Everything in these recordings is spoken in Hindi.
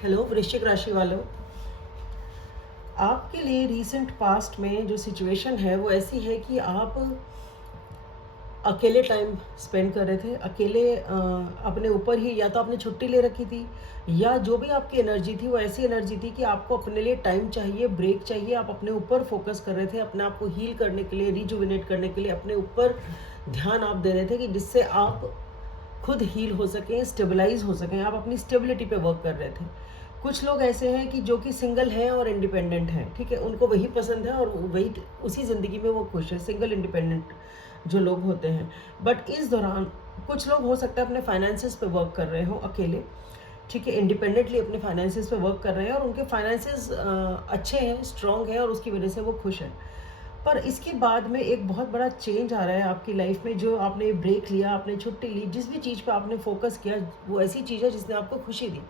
हेलो वृश्चिक राशि वालों, आपके लिए रीसेंट पास्ट में जो सिचुएशन है वो ऐसी है कि आप अकेले टाइम स्पेंड कर रहे थे। अकेले अपने ऊपर ही या तो आपने छुट्टी ले रखी थी, या जो भी आपकी एनर्जी थी वो ऐसी एनर्जी थी कि आपको अपने लिए टाइम चाहिए, ब्रेक चाहिए। आप अपने ऊपर फोकस कर रहे थे, अपने आप को हील करने के लिए, रिजुविनेट करने के लिए अपने ऊपर ध्यान आप दे रहे थे कि जिससे आप खुद हील हो सकें, स्टेबलाइज हो सकें। आप अपनी स्टेबिलिटी पे वर्क कर रहे थे। कुछ लोग ऐसे हैं कि जो कि सिंगल हैं और इंडिपेंडेंट हैं, ठीक है, उनको वही पसंद है और वही उसी ज़िंदगी में वो खुश है, सिंगल इंडिपेंडेंट जो लोग होते हैं। बट इस दौरान कुछ लोग हो सकता है अपने फाइनेंसिस पे वर्क कर रहे हो अकेले, ठीक है, इंडिपेंडेंटली अपने फाइनेंसिस पे वर्क कर रहे हैं और उनके फाइनेंसिस अच्छे हैं, स्ट्रॉन्ग हैं और उसकी वजह से वो खुश हैं। पर इसके बाद में एक बहुत बड़ा चेंज आ रहा है आपकी लाइफ में। जो आपने ब्रेक लिया, आपने छुट्टी ली, जिस भी चीज़ पे आपने फोकस किया वो ऐसी चीज़ है जिसने आपको खुशी दी।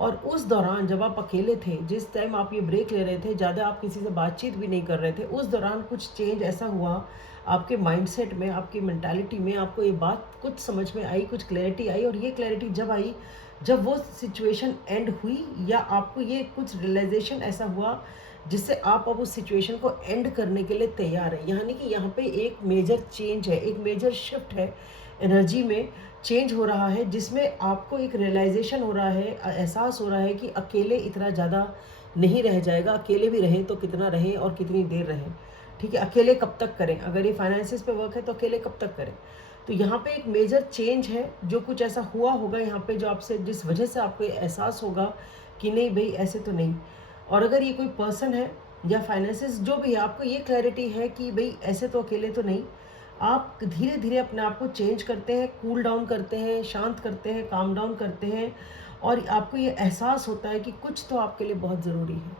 और उस दौरान जब आप अकेले थे, जिस टाइम आप ये ब्रेक ले रहे थे, ज़्यादा आप किसी से बातचीत भी नहीं कर रहे थे, उस दौरान कुछ चेंज ऐसा हुआ आपके माइंडसेट में, आपकी मेंटालिटी में। आपको ये बात कुछ समझ में आई, कुछ क्लैरिटी आई। और ये क्लैरिटी जब आई, जब वो सिचुएशन एंड हुई, या आपको ये कुछ रियलाइजेशन ऐसा हुआ जिससे आप अब उस सिचुएशन को एंड करने के लिए तैयार हैं। यानी कि यहाँ पे एक मेजर चेंज है, एक मेजर शिफ्ट है, एनर्जी में चेंज हो रहा है, जिसमें आपको एक रियलाइजेशन हो रहा है, एहसास हो रहा है कि अकेले इतना ज़्यादा नहीं रह जाएगा। अकेले भी रहें तो कितना रहें और कितनी देर रहें, ठीक है, अकेले कब तक करें। अगर ये फाइनेंसिस पे वर्क है तो अकेले कब तक करें। तो यहाँ पे एक मेजर चेंज है, जो कुछ ऐसा हुआ होगा यहाँ पे, जो आपसे, जिस वजह से आपको एहसास होगा कि नहीं भाई ऐसे तो नहीं। और अगर ये कोई पर्सन है या फाइनेंसिस जो भी है, आपको ये क्लैरिटी है कि भाई ऐसे तो अकेले तो नहीं। आप धीरे धीरे अपने आप को चेंज करते हैं, कूल डाउन करते हैं, शांत करते हैं, काम डाउन करते हैं, और आपको ये एहसास होता है कि कुछ तो आपके लिए बहुत ज़रूरी है।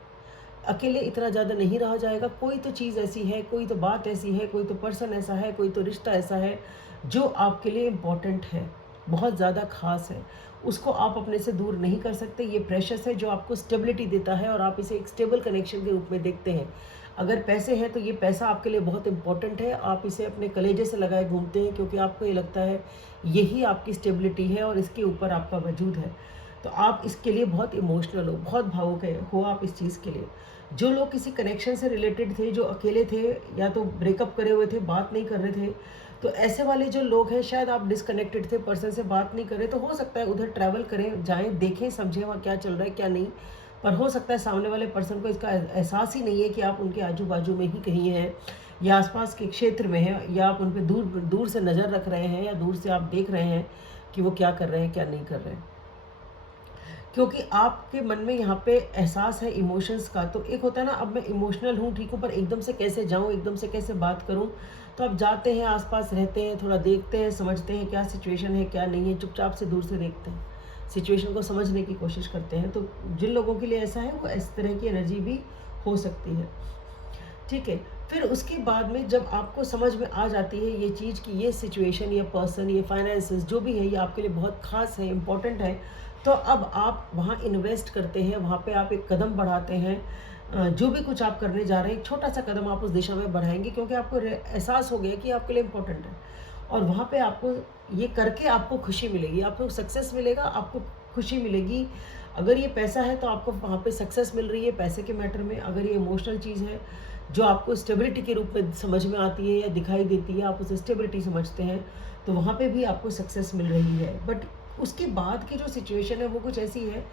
अकेले इतना ज़्यादा नहीं रहा जाएगा। कोई तो चीज़ ऐसी है, कोई तो बात ऐसी है, कोई तो पर्सन ऐसा है, कोई तो रिश्ता ऐसा है जो आपके लिए इम्पोर्टेंट है, बहुत ज़्यादा ख़ास है। उसको आप अपने से दूर नहीं कर सकते। ये प्रेशस है जो आपको स्टेबिलिटी देता है और आप इसे एक स्टेबल कनेक्शन के रूप में देखते हैं। अगर पैसे हैं तो ये पैसा आपके लिए बहुत इंपॉर्टेंट है। आप इसे अपने कलेजे से लगाए घूमते हैं क्योंकि आपको ये लगता है यही आपकी स्टेबिलिटी है और इसके ऊपर आपका वजूद है। तो आप इसके लिए बहुत इमोशनल हो, बहुत भावुक हो आप इस चीज़ के लिए। जो लोग किसी कनेक्शन से रिलेटेड थे, जो अकेले थे या तो ब्रेकअप करे हुए थे, बात नहीं कर रहे थे, तो ऐसे वाले जो लोग हैं, शायद आप डिस्कनेक्टेड थे, पर्सन से बात नहीं कर रहे, तो हो सकता है उधर ट्रैवल करें, जाएं, देखें, समझें वहाँ क्या चल रहा है क्या नहीं। पर हो सकता है सामने वाले पर्सन को इसका एहसास ही नहीं है कि आप उनके आजू बाजू में ही कहीं हैं, या आसपास के क्षेत्र में हैं, या आप उन पर दूर दूर से नज़र रख रहे हैं, या दूर से आप देख रहे हैं कि वो क्या कर रहे हैं क्या नहीं कर रहे हैं। क्योंकि आपके मन में यहाँ पे एहसास है इमोशंस का। तो एक होता है ना, अब मैं इमोशनल हूँ, ठीक हूँ, पर एकदम से कैसे जाऊँ, एकदम से कैसे बात करूँ। तो आप जाते हैं, आसपास रहते हैं, थोड़ा देखते हैं, समझते हैं क्या सिचुएशन है क्या नहीं है, चुपचाप से दूर से देखते हैं, सिचुएशन को समझने की कोशिश करते हैं। तो जिन लोगों के लिए ऐसा है वो इस तरह की एनर्जी भी हो सकती है, ठीक है। फिर उसके बाद में जब आपको समझ में आ जाती है ये चीज़ कि ये सिचुएशन, ये पर्सन, ये फाइनेंसेस जो भी है, ये आपके लिए बहुत खास है, इम्पोर्टेंट है, तो अब आप वहाँ इन्वेस्ट करते हैं, वहाँ पे आप एक कदम बढ़ाते हैं। जो भी कुछ आप करने जा रहे हैं, एक छोटा सा कदम आप उस दिशा में बढ़ाएंगे, क्योंकि आपको एहसास हो गया कि आपके लिए इम्पोर्टेंट है। और वहाँ पे आपको ये करके आपको खुशी मिलेगी, आपको सक्सेस मिलेगा, आपको खुशी मिलेगी। अगर ये पैसा है तो आपको वहाँ पे सक्सेस मिल रही है पैसे के मैटर में। अगर ये इमोशनल चीज़ है जो आपको स्टेबिलिटी के रूप में समझ में आती है या दिखाई देती है, आप उसे स्टेबिलिटी समझते हैं, तो वहाँ पे भी आपको सक्सेस मिल रही है। बट उसके बाद की जो सिचुएशन है वो कुछ ऐसी है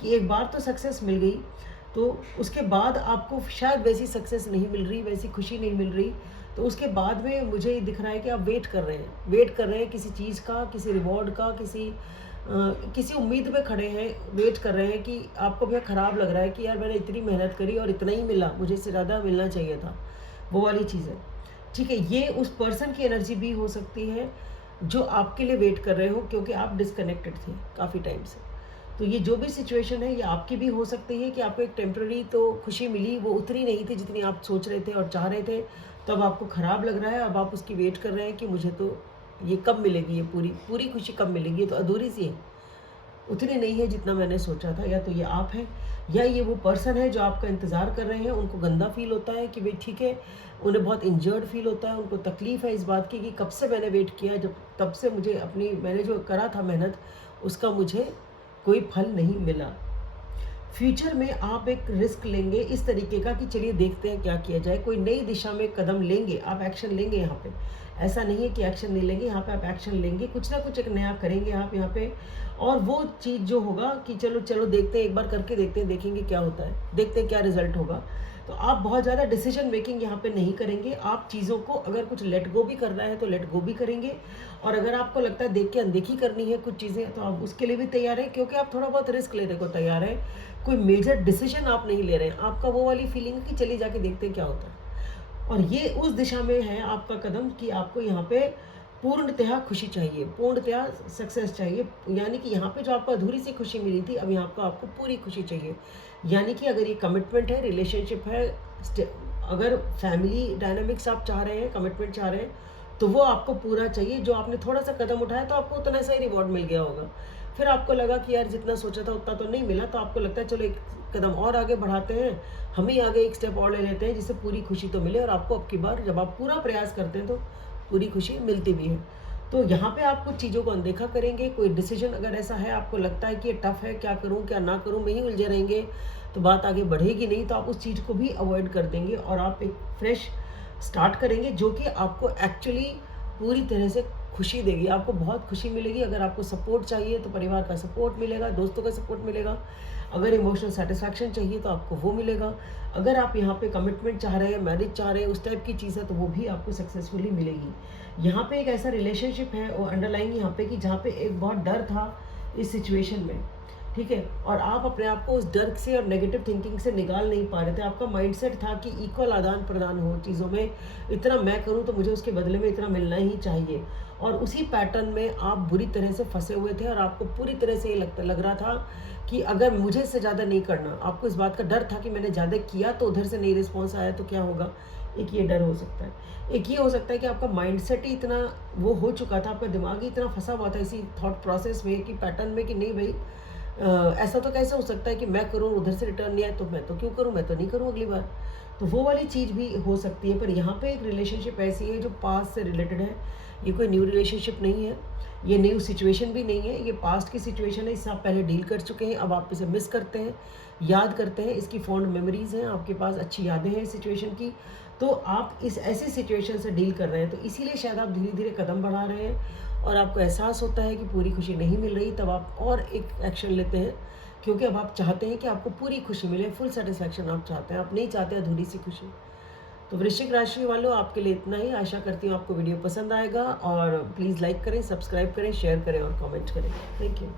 कि एक बार तो सक्सेस मिल गई, तो उसके बाद आपको शायद वैसी सक्सेस नहीं मिल रही, वैसी खुशी नहीं मिल रही। तो उसके बाद में मुझे ये दिख रहा है कि आप वेट कर रहे हैं, वेट कर रहे हैं किसी चीज़ का, किसी रिवॉर्ड का, किसी उम्मीद में खड़े हैं, वेट कर रहे हैं कि आपको भी ख़राब लग रहा है कि यार मैंने इतनी मेहनत करी और इतना ही मिला, मुझे इससे ज़्यादा मिलना चाहिए था, वो वाली चीज़ है, ठीक है। ये उस पर्सन की एनर्जी भी हो सकती है जो आपके लिए वेट कर रहे हो, क्योंकि आप डिस्कनेक्टेड थे काफ़ी टाइम से। तो ये जो भी सिचुएशन है ये आपकी भी हो सकती है कि आपको एक टेम्प्रेरी तो खुशी मिली, वो उतनी नहीं थी जितनी आप सोच रहे थे और चाह रहे थे, तो अब आपको ख़राब लग रहा है। अब आप उसकी वेट कर रहे हैं कि मुझे तो ये कब मिलेगी, ये पूरी पूरी खुशी कब मिलेगी, ये तो अधूरी सी है, उतनी नहीं है जितना मैंने सोचा था। या तो ये आप हैं, या ये वो पर्सन है जो आपका इंतज़ार कर रहे हैं। उनको गंदा फील होता है कि भाई ठीक है, उन्हें बहुत इंजर्ड फील होता है, उनको तकलीफ़ है इस बात की कि कब से मैंने वेट किया, जब तब से मुझे मैंने जो करा था मेहनत, उसका मुझे कोई फल नहीं मिला। फ्यूचर में आप एक रिस्क लेंगे इस तरीके का कि चलिए देखते हैं क्या किया जाए, कोई नई दिशा में कदम लेंगे, आप एक्शन लेंगे यहाँ पे। ऐसा नहीं है कि एक्शन नहीं लेंगे, यहाँ पे आप एक्शन लेंगे, कुछ ना कुछ एक नया करेंगे आप यहाँ पे। और वो चीज़ जो होगा कि चलो चलो देखते हैं, एक बार करके देखते हैं, देखेंगे क्या होता है, देखते हैं क्या रिजल्ट होगा। तो आप बहुत ज़्यादा डिसीजन मेकिंग यहाँ पे नहीं करेंगे। आप चीज़ों को अगर कुछ लेट गो भी करना है तो लेट गो भी करेंगे, और अगर आपको लगता है देख के अनदेखी करनी है कुछ चीज़ें तो आप उसके लिए भी तैयार हैं, क्योंकि आप थोड़ा बहुत रिस्क लेने को तैयार हैं। कोई मेजर डिसीजन आप नहीं ले रहे हैं, आपका वो वाली फीलिंग है कि चलिए जाके देखते हैं क्या होता है। और ये उस दिशा में है आपका कदम कि आपको यहाँ पे पूर्णतः खुशी चाहिए, पूर्णतः सक्सेस चाहिए। यानी कि यहाँ पे जो आपको अधूरी सी खुशी मिली थी, अब यहाँ पे आपको पूरी खुशी चाहिए। यानी कि अगर ये कमिटमेंट है, रिलेशनशिप है, अगर फैमिली डायनामिक्स आप चाह रहे हैं, कमिटमेंट चाह रहे हैं, तो वो आपको पूरा चाहिए। जो आपने थोड़ा सा कदम उठाया तो आपको उतना सा ही रिवॉर्ड मिल गया होगा। फिर आपको लगा कि यार जितना सोचा था उतना तो नहीं मिला, तो आपको लगता है चलो एक कदम और आगे बढ़ाते हैं, हम ही आगे एक स्टेप और ले लेते हैं जिससे पूरी खुशी तो मिले। और आपको अब की बार जब आप पूरा प्रयास करते हैं तो पूरी खुशी मिलती भी है। तो यहाँ पे आप कुछ चीज़ों को अनदेखा करेंगे। कोई डिसीजन अगर ऐसा है, आपको लगता है कि ये टफ है, क्या करूँ क्या ना करूँ, में ही उलझे रहेंगे तो बात आगे बढ़ेगी नहीं, तो आप उस चीज़ को भी अवॉइड कर देंगे और आप एक फ्रेश स्टार्ट करेंगे जो कि आपको एक्चुअली पूरी तरह से खुशी देगी। आपको बहुत खुशी मिलेगी। अगर आपको सपोर्ट चाहिए तो परिवार का सपोर्ट मिलेगा, दोस्तों का सपोर्ट मिलेगा। अगर इमोशनल सेटिस्फैक्शन चाहिए तो आपको वो मिलेगा। अगर आप यहाँ पे कमिटमेंट चाह रहे हैं, मैरिज चाह रहे हैं, उस टाइप की चीज़ है तो वो भी आपको सक्सेसफुली मिलेगी। यहाँ पे एक ऐसा रिलेशनशिप है वो अंडरलाइन यहाँ पे कि जहाँ पे एक बहुत डर था इस सिचुएशन में, ठीक है, और आप अपने आप को उस डर से और नेगेटिव थिंकिंग से निकाल नहीं पा रहे थे। आपका माइंडसेट था कि इक्वल आदान प्रदान हो चीज़ों में, इतना मैं करूं तो मुझे उसके बदले में इतना मिलना ही चाहिए। और उसी पैटर्न में आप बुरी तरह से फंसे हुए थे और आपको पूरी तरह से ये लग रहा था कि अगर मुझे इससे ज़्यादा नहीं करना, आपको इस बात का डर था कि मैंने ज़्यादा किया तो उधर से नहीं रिस्पॉन्स आया तो क्या होगा। एक ये डर हो सकता है। एक ये हो सकता है कि आपका माइंडसेट ही इतना वो हो चुका था, आपका दिमाग ही इतना फंसा हुआ था इसी थॉट प्रोसेस में कि पैटर्न में कि नहीं भाई, ऐसा तो कैसे हो सकता है कि मैं करूँ उधर से रिटर्न नहीं आए तो मैं तो क्यों करूँ, मैं तो नहीं करूँ अगली बार। तो वो वाली चीज़ भी हो सकती है। पर यहाँ पे एक रिलेशनशिप ऐसी है जो पास्ट से रिलेटेड है। ये कोई न्यू रिलेशनशिप नहीं है, ये न्यू सिचुएशन भी नहीं है, ये पास्ट की सिचुएशन है। इससे आप पहले डील कर चुके हैं, अब आप इसे मिस करते हैं, याद करते हैं, इसकी फॉन्ड मेमोरीज हैं, आपके पास अच्छी यादें हैं इस सिचुएशन की। तो आप इस ऐसी सिचुएशन से डील कर रहे हैं, तो इसीलिए शायद आप धीरे धीरे कदम बढ़ा रहे हैं और आपको एहसास होता है कि पूरी खुशी नहीं मिल रही। तब आप और एक एक्शन लेते हैं, क्योंकि अब आप चाहते हैं कि आपको पूरी खुशी मिले, फुल सेटिस्फैक्शन आप चाहते हैं, आप नहीं चाहते अधूरी सी खुशी। तो वृश्चिक राशि वालों, आपके लिए इतना ही। आशा करती हूँ आपको वीडियो पसंद आएगा, और प्लीज़ लाइक करें, सब्सक्राइब करें, शेयर करें और कमेंट करें। Thank you.